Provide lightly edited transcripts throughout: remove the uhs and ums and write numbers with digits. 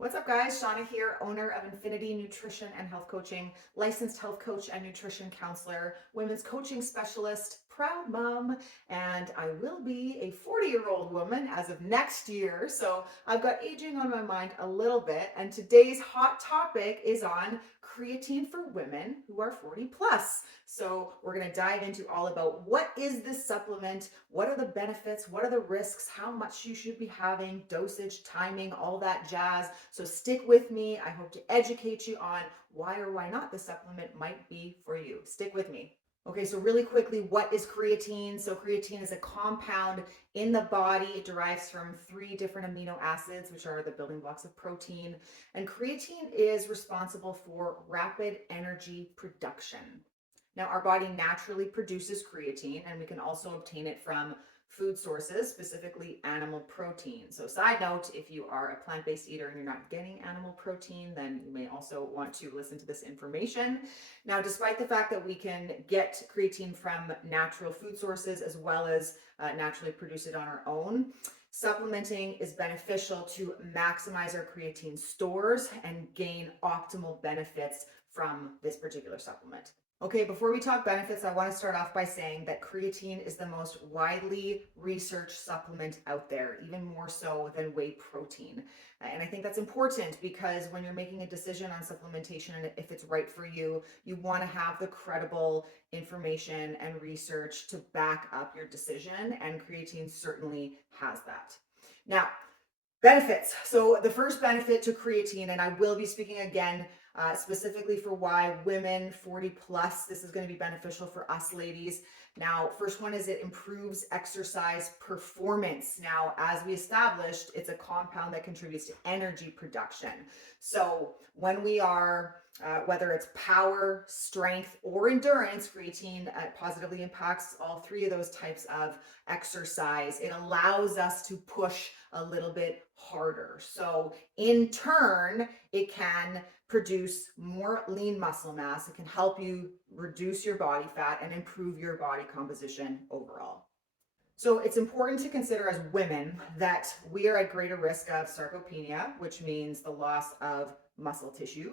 What's up, guys? Shauna here, owner of Infinity Nutrition and Health Coaching, licensed health coach and nutrition counselor, women's coaching specialist, proud mom, and I will be a 40-year-old woman as of next year. So I've got aging on my mind a little bit, and today's hot topic is on creatine for women who are 40 plus. So we're going to dive into all about what is this supplement, what are the benefits, what are the risks, how much you should be having, dosage, timing, all that jazz. So stick with me. I hope to educate you on why or why not the supplement might be for you. Stick with me. Okay, so really quickly, what is creatine? So creatine is a compound in the body. It derives from 3 different amino acids, which are the building blocks of protein. And creatine is responsible for rapid energy production. Now, our body naturally produces creatine, and we can also obtain it from food sources, specifically animal protein. So, side note, if you are a plant-based eater and you're not getting animal protein, then you may also want to listen to this information. Now, despite the fact that we can get creatine from natural food sources as well as naturally produce it on our own, supplementing is beneficial to maximize our creatine stores and gain optimal benefits from this particular supplement. Okay, before we talk benefits, I want to start off by saying that creatine is the most widely researched supplement out there, even more so than whey protein. And I think that's important because when you're making a decision on supplementation and if it's right for you, you want to have the credible information and research to back up your decision, and creatine certainly has that. Now, benefits. So the first benefit to creatine, and I will be speaking again specifically for why women 40 plus, this is going to be beneficial for us ladies. Now, first one is it improves exercise performance. Now, as we established, it's a compound that contributes to energy production. So when we are whether it's power, strength, or endurance, creatine positively impacts all 3 of those types of exercise. It allows us to push a little bit harder. So in turn, it can produce more lean muscle mass. It can help you reduce your body fat and improve your body composition overall. So it's important to consider as women that we are at greater risk of sarcopenia, which means the loss of muscle tissue.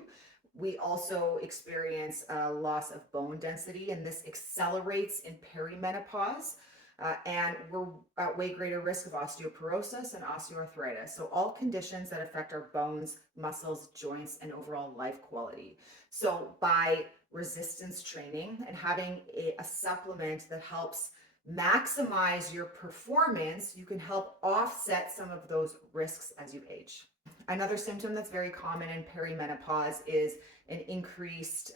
We also experience a loss of bone density, and this accelerates in perimenopause. And we're at way greater risk of osteoporosis and osteoarthritis. So, all conditions that affect our bones, muscles, joints, and overall life quality. So, by resistance training and having a supplement that helps maximize your performance, you can help offset some of those risks as you age. Another symptom that's very common in perimenopause is an increased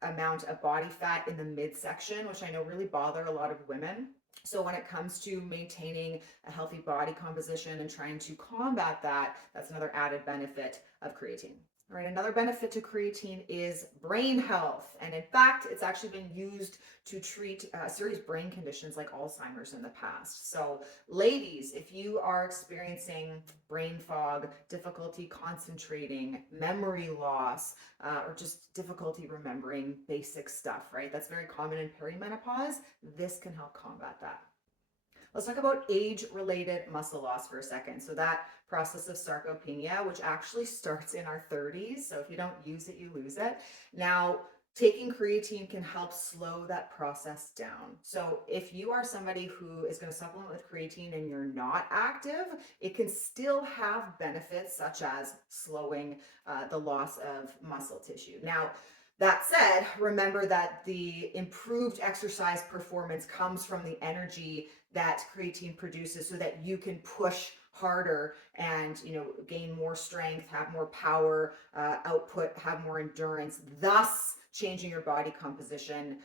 amount of body fat in the midsection, which I know really bother a lot of women. So when it comes to maintaining a healthy body composition and trying to combat that, that's another added benefit of creatine. All right, another benefit to creatine is brain health. And in fact, it's actually been used to treat serious brain conditions like Alzheimer's in the past. So, ladies, if you are experiencing brain fog, difficulty concentrating, memory loss, or just difficulty remembering basic stuff, right? That's very common in perimenopause. This can help combat that. Let's talk about age-related muscle loss for a second. So that process of sarcopenia, which actually starts in our 30s. So if you don't use it, you lose it. Now, taking creatine can help slow that process down. So if you are somebody who is going to supplement with creatine and you're not active, it can still have benefits such as slowing the loss of muscle tissue. Now, that said, remember that the improved exercise performance comes from the energy that creatine produces so that you can push harder and gain more strength, have more power output, have more endurance, thus changing your body composition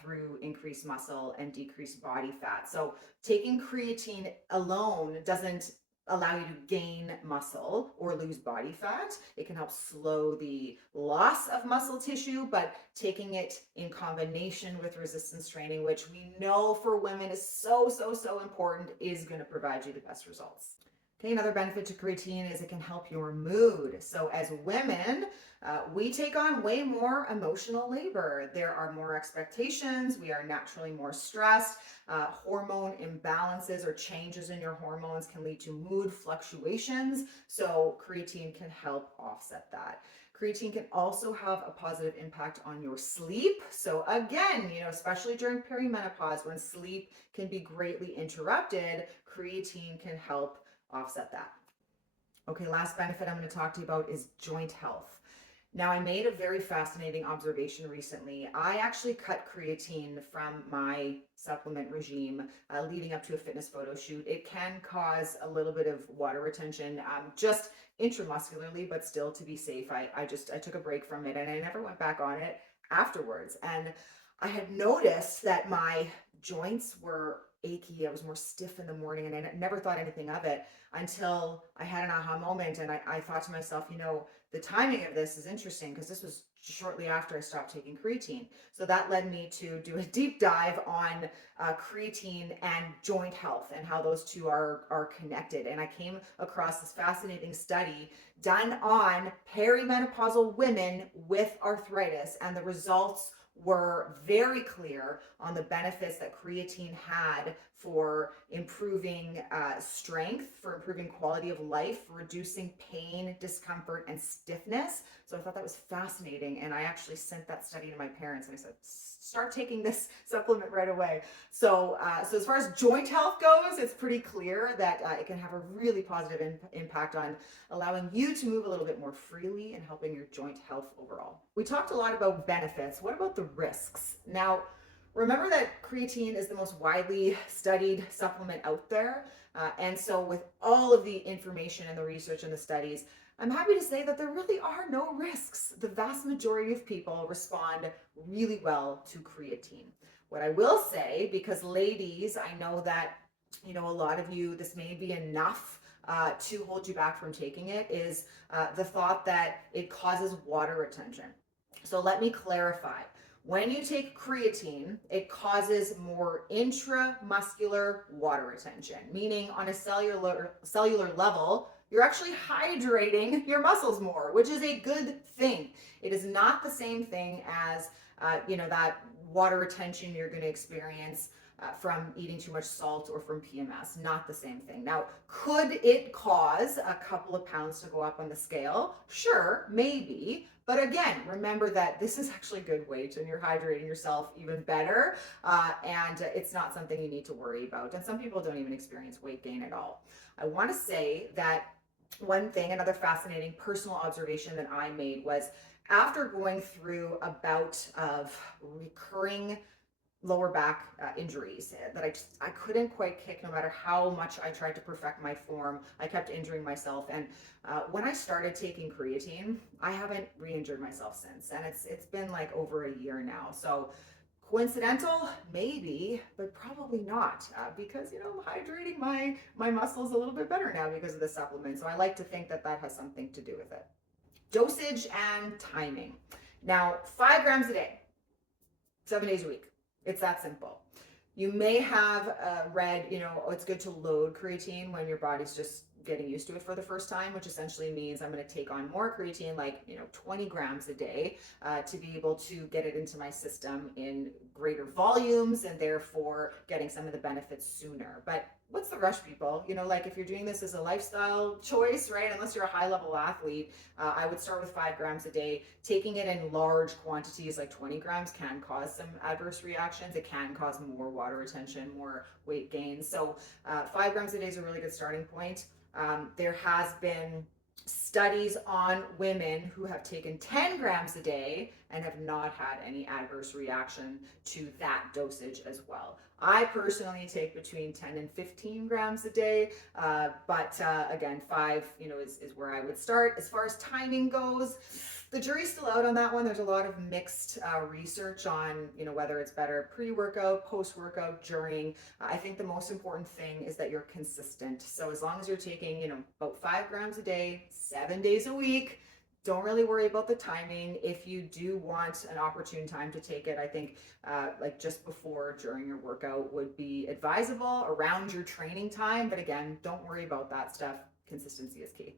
through increased muscle and decreased body fat. So taking creatine alone doesn't allow you to gain muscle or lose body fat. It can help slow the loss of muscle tissue, but taking it in combination with resistance training, which we know for women is so important, is going to provide you the best results. Okay, another benefit to creatine is it can help your mood. So, as women, we take on way more emotional labor. There are more expectations. We are naturally more stressed. Hormone imbalances or changes in your hormones can lead to mood fluctuations. So, creatine can help offset that. Creatine can also have a positive impact on your sleep. So again, especially during perimenopause when sleep can be greatly interrupted, creatine can help offset that. Okay, last benefit I'm going to talk to you about is joint health. Now, I made a very fascinating observation recently. I actually cut creatine from my supplement regime leading up to a fitness photo shoot. It can cause a little bit of water retention, just intramuscularly, but still to be safe. I took a break from it and I never went back on it afterwards. And I had noticed that my joints were achy. I was more stiff in the morning and I never thought anything of it until I had an aha moment. And I thought to myself, the timing of this is interesting because this was shortly after I stopped taking creatine. So that led me to do a deep dive on creatine and joint health and how those two are connected. And I came across this fascinating study done on perimenopausal women with arthritis, and the results were very clear on the benefits that creatine had for improving strength, for improving quality of life, reducing pain, discomfort, and stiffness. So I thought that was fascinating. And I actually sent that study to my parents and I said, start taking this supplement right away. So as far as joint health goes, it's pretty clear that it can have a really positive impact on allowing you to move a little bit more freely and helping your joint health overall. We talked a lot about benefits. What about the risks? Now, remember that creatine is the most widely studied supplement out there. And so with all of the information and the research and the studies, I'm happy to say that there really are no risks. The vast majority of people respond really well to creatine. What I will say, because ladies, I know that, a lot of you, this may be enough to hold you back from taking it, is the thought that it causes water retention. So let me clarify. When you take creatine, it causes more intramuscular water retention, meaning on a cellular level, you're actually hydrating your muscles more, which is a good thing. It is not the same thing as that water retention you're going to experience from eating too much salt or from PMS. Not the same thing. Now, could it cause a couple of pounds to go up on the scale? Sure, maybe. But again, remember that this is actually good weight and you're hydrating yourself even better. And it's not something you need to worry about. And some people don't even experience weight gain at all. I want to say that one thing, another fascinating personal observation that I made was after going through a bout of recurring lower back injuries that I couldn't quite kick no matter how much I tried to perfect my form. I kept injuring myself, and when I started taking creatine, I haven't re-injured myself since, and it's been like over a year now. So coincidental, maybe, but probably not, because I'm hydrating my muscles a little bit better now because of the supplement. So I like to think that has something to do with it. Dosage and timing. Now, 5 grams a day, 7 days a week. It's that simple. You may have read, it's good to load creatine when your body's just getting used to it for the first time, which essentially means I'm going to take on more creatine, like 20 grams a day, to be able to get it into my system in greater volumes and therefore getting some of the benefits sooner. But what's the rush, people? Like if you're doing this as a lifestyle choice, right? Unless you're a high level athlete, I would start with 5 grams a day. Taking it in large quantities, like 20 grams, can cause some adverse reactions. It can cause more water retention, more weight gain. So 5 grams a day is a really good starting point. There has been studies on women who have taken 10 grams a day and have not had any adverse reaction to that dosage as well. I personally take between 10 and 15 grams a day, but again, 5 is where I would start. As far as timing goes, the jury's still out on that one. There's a lot of mixed research on whether it's better pre-workout, post-workout, during. I think the most important thing is that you're consistent. So as long as you're taking about 5 grams a day, 7 days a week, don't really worry about the timing. If you do want an opportune time to take it, I think like just before, during your workout would be advisable, around your training time. But again, don't worry about that stuff. consistency is key.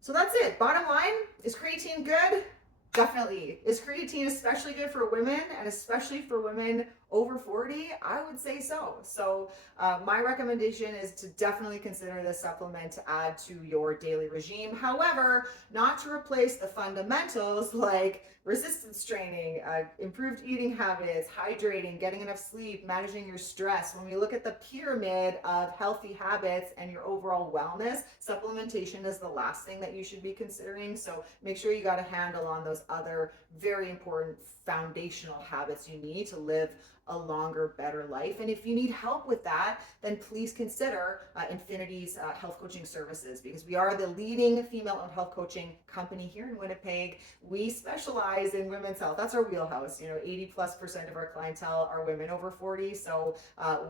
So that's it. Bottom line, is creatine good? Definitely. Is creatine especially good for women, and especially for women over 40? I would say so. So my recommendation is to definitely consider this supplement to add to your daily regime. However, not to replace the fundamentals like resistance training, improved eating habits, hydrating, getting enough sleep, managing your stress. When we look at the pyramid of healthy habits and your overall wellness, supplementation is the last thing that you should be considering. So make sure you got a handle on those other very important foundational habits you need to live a longer, better life. And if you need help with that, then please consider Infinity's health coaching services, because we are the leading female-owned health coaching company here in Winnipeg. We specialize in women's health. That's our wheelhouse. 80+% of our clientele are women over 40. So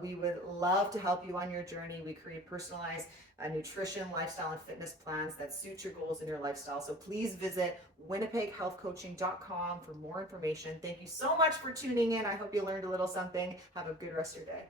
we would love to help you on your journey. We create personalized nutrition, lifestyle, and fitness plans that suit your goals and your lifestyle. So please visit winnipeghealthcoaching.com for more information. Thank you so much for tuning in. I hope you learned a little something. Have a good rest of your day.